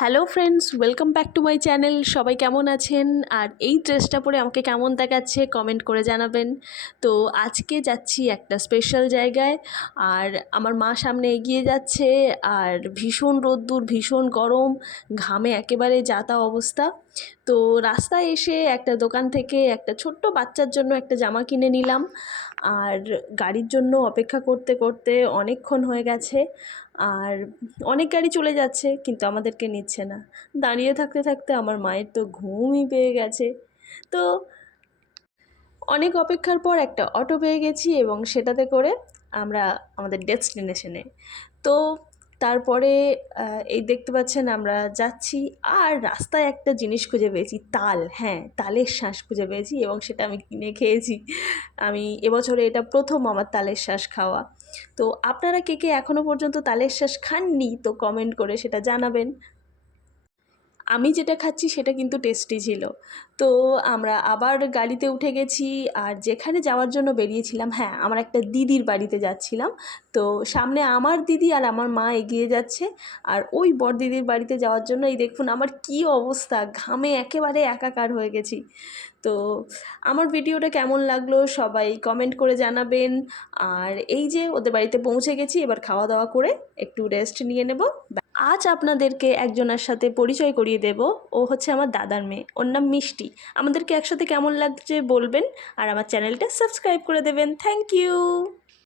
Hello friends, welcome back to my channel. সবাই কেমন আছেন? আর এই ড্রেসটা পরে আমাকে কেমন দেখাচ্ছে কমেন্ট করে জানাবেন। তো আজকে যাচ্ছি একটা স্পেশাল জায়গায়, আর আমার মা সামনে এগিয়ে যাচ্ছে। আর ভীষণ রোদ্দুর, ভীষণ গরম, ঘামে একেবারে যাতা অবস্থা। তো রাস্তায় এসে একটা দোকান থেকে একটা ছোট্ট বাচ্চার জন্য একটা জামা কিনে নিলাম। আর গাড়ির জন্য অপেক্ষা করতে করতে অনেকক্ষণ হয়ে গেছে। আর অনেক গাড়ি চলে যাচ্ছে কিন্তু আমাদেরকে নিচ্ছে না। দাঁড়িয়ে থাকতে থাকতে আমার মায়ের তো ঘুমই পেয়ে গেছে। তো অনেক অপেক্ষার পর একটা অটো পেয়ে গেছি এবং সেটাতে করে আমরা আমাদের ডেস্টিনেশনে। তো তারপরে এই দেখতে পাচ্ছেন আমরা যাচ্ছি। আর রাস্তায় একটা জিনিস খুঁজে পেয়েছি, তাল। হ্যাঁ, তালের শাঁস খুঁজে পেয়েছি এবং সেটা আমি কিনে খেয়েছি। আমি এবছরে এটা প্রথম আমার তালের শাঁস খাওয়া। তো আপনারা কে কে এখনও পর্যন্ত তালের শাঁস খাননি তো কমেন্ট করে সেটা জানাবেন। আমি যেটা খাচ্ছি সেটা কিন্তু টেস্টি ছিল। তো আমরা আবার গাড়িতে উঠে গেছি। আর যেখানে যাওয়ার জন্য বেরিয়েছিলাম, হ্যাঁ, আমার একটা দিদির বাড়িতে যাচ্ছিলাম। তো সামনে আমার দিদি আর আমার মা এগিয়ে যাচ্ছে। আর ওই বড়দিদির বাড়িতে যাওয়ার জন্য এই দেখুন আমার কী অবস্থা, ঘামে একেবারে একাকার হয়ে গেছি। তো আমার ভিডিওটা কেমন লাগলো সবাই কমেন্ট করে জানাবেন। আর এই যে ওদের বাড়িতে পৌঁছে গেছি, এবার খাওয়া দাওয়া করে একটু রেস্ট নিয়ে নেব। আজ আপনাদেরকে একজনের সাথে পরিচয় করিয়ে দেব। ও হচ্ছে আমার দাদার মেয়ে, ওর নাম মিষ্টি। আমাদেরকে একসাথে কেমন লাগছে বলবেন, আর আমার চ্যানেলটা সাবস্ক্রাইব করে দেবেন। Thank you.